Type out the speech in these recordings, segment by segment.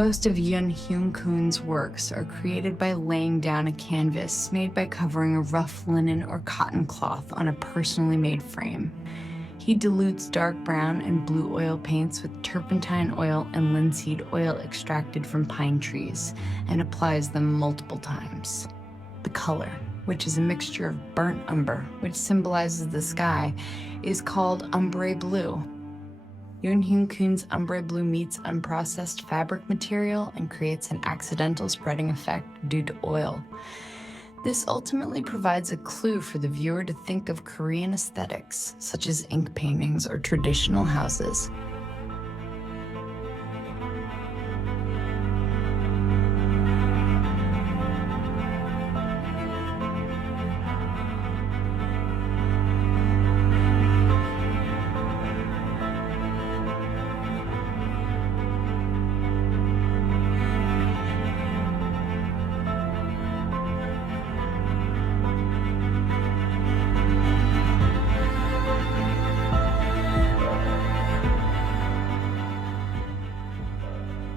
Most of Yun Hyun Koon's works are created by laying down a canvas made by covering a rough linen or cotton cloth on a personally made frame. He dilutes dark brown and blue oil paints with turpentine oil and linseed oil extracted from pine trees and applies them multiple times. The color, which is a mixture of burnt umber, which symbolizes the sky, is called ombre blue. Yun Hyun Koon's ombre blue meets unprocessed fabric material and creates an accidental spreading effect due to oil. This ultimately provides a clue for the viewer to think of Korean aesthetics, such as ink paintings or traditional houses.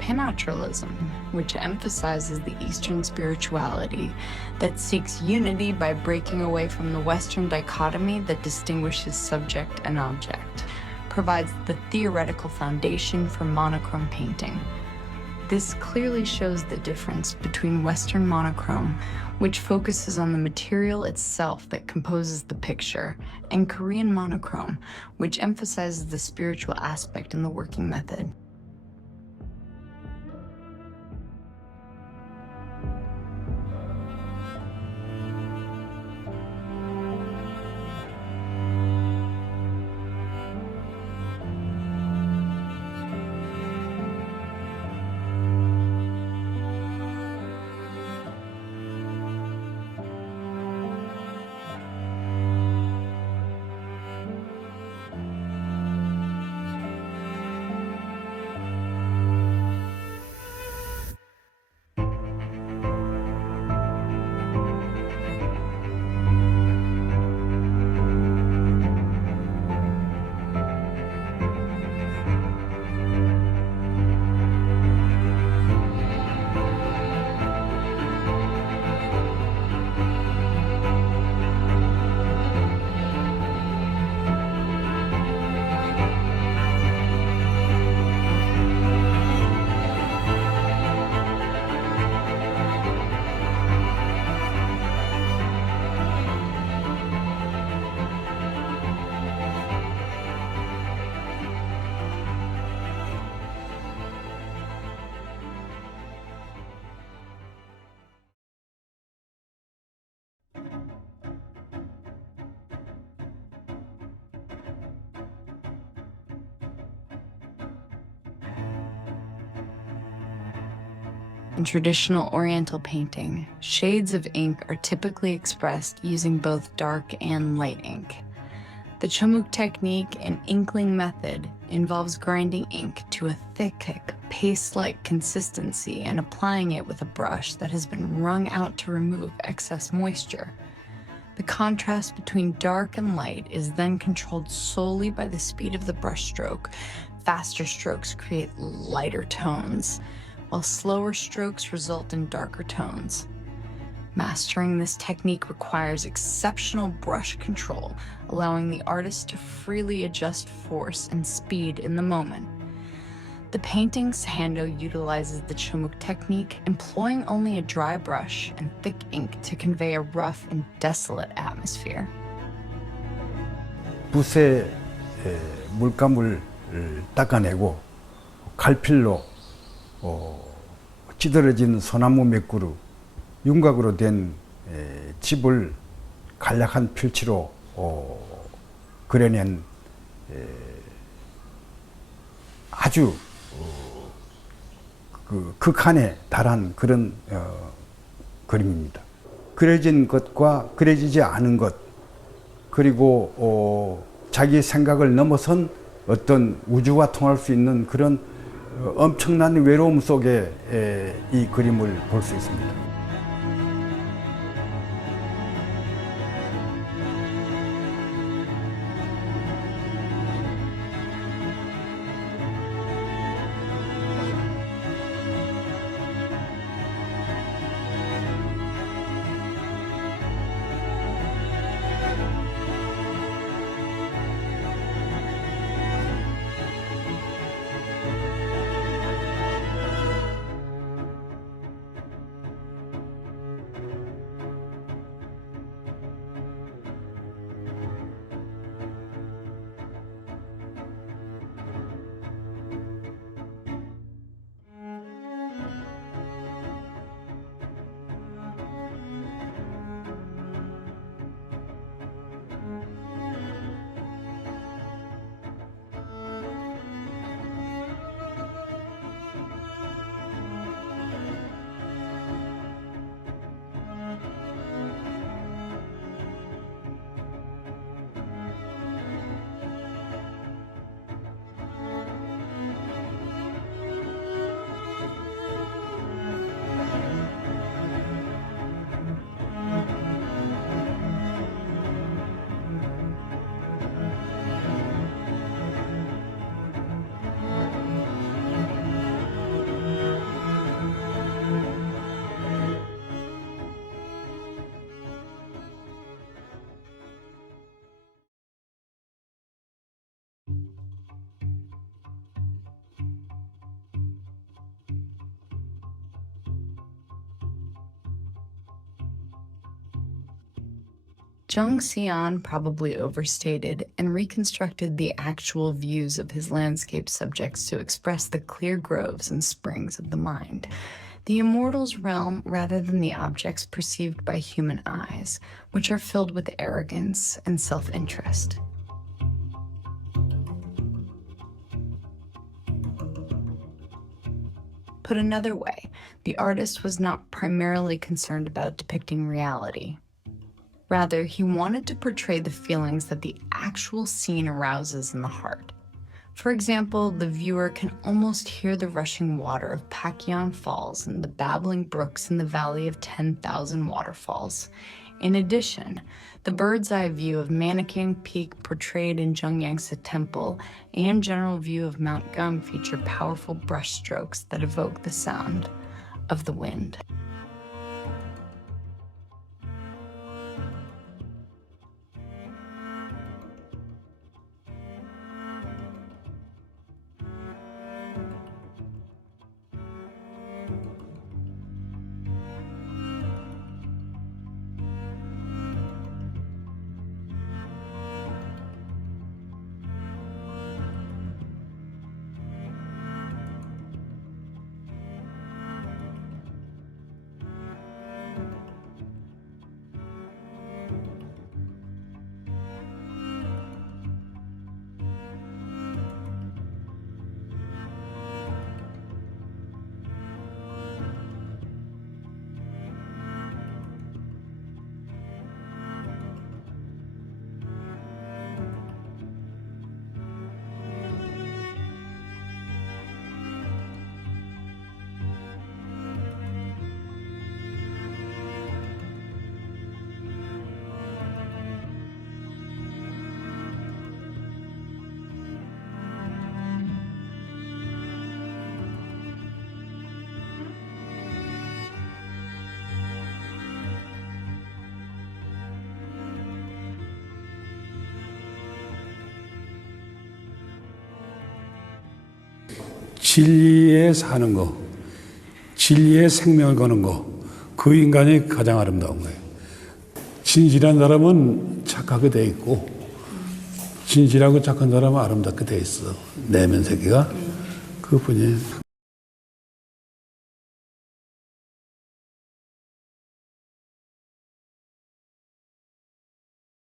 Panaturalism, which emphasizes the Eastern spirituality that seeks unity by breaking away from the Western dichotomy that distinguishes subject and object, provides the theoretical foundation for monochrome painting. This clearly shows the difference between Western monochrome, which focuses on the material itself that composes the picture, and Korean monochrome, which emphasizes the spiritual aspect in the working method. In traditional Oriental painting, shades of ink are typically expressed using both dark and light ink. The Chomuk technique and inkling method involves grinding ink to a thick, paste-like consistency and applying it with a brush that has been wrung out to remove excess moisture. The contrast between dark and light is then controlled solely by the speed of the brush stroke. Faster strokes create lighter tones, while slower strokes result in darker tones. Mastering this technique requires exceptional brush control, allowing the artist to freely adjust force and speed in the moment. The painting Sando utilizes the Chomuk technique, employing only a dry brush and thick ink to convey a rough and desolate atmosphere. 붓에 물감을 닦아내고 칼필로 찌들어진 소나무 몇 그루, 윤곽으로 된 집을 간략한 필치로 그려낸 아주 극한에 달한 그런 그림입니다. 그려진 것과 그려지지 않은 것, 그리고 자기 생각을 넘어선 어떤 우주와 통할 수 있는 그런 엄청난 외로움 속에 이 그림을 볼 수 있습니다. Zheng Xian probably overstated and reconstructed the actual views of his landscape subjects to express the clear groves and springs of the mind, the immortal's realm rather than the objects perceived by human eyes, which are filled with arrogance and self-interest. Put another way, the artist was not primarily concerned about depicting reality. Rather, he wanted to portray the feelings that the actual scene arouses in the heart. For example, the viewer can almost hear the rushing water of Pakyan Falls and the babbling brooks in the Valley of 10,000 Waterfalls. In addition, the bird's-eye view of Manikyang Peak portrayed in Zhengyangsa Temple and general view of Mount Gum feature powerful brushstrokes that evoke the sound of the wind. 진리에 사는 거, 진리에 생명을 거는 거, 그 인간이 가장 아름다운 거예요. 진실한 사람은 착하게 돼 있고, 진실하고 착한 사람은 아름답게 돼 있어. 내면 세계가 그뿐이에요.